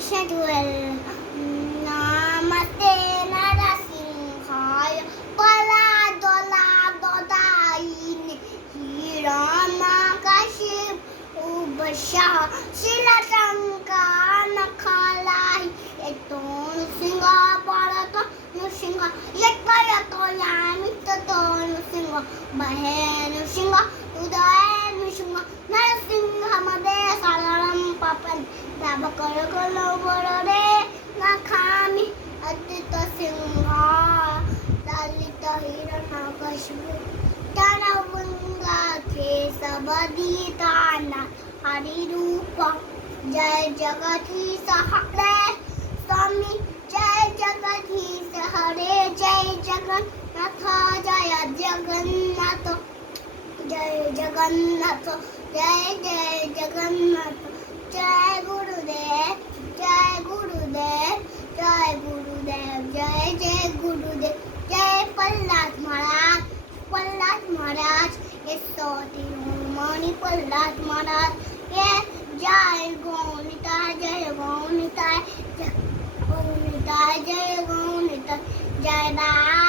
Schedule. Namaste Narasimhaya Pala Dola Dodain Hirama Kaship Ubasha Sila Shankar Nakhalai Eton Singa Parata Nusinga Yekarato Yamitato Nusinga Bahe Nusinga Uday Nusinga Narasimha Made Salaram Papan Dabakara Kolobore Nakami Adita Singha Dalita Hiranakashipu Tanavanga Kesavaditana Harirupa Jai Jagadisa Hare Swami Jai Jagadisa Hare Jai Jagannatha Jaya Jagannatha Jai Jagannatha Jai Jai Jagannatha Jai Gurudev Jai Gurudev Jai Gurudev Jai Jai Gurudev Jai Prahlad Maharaj Prahlad Maharaj Yes Soti Mani Prahlad Maharaj Yes Jai Gaunita Jai Gaunita Jai Gaunita Jai Gaunita Jai Ram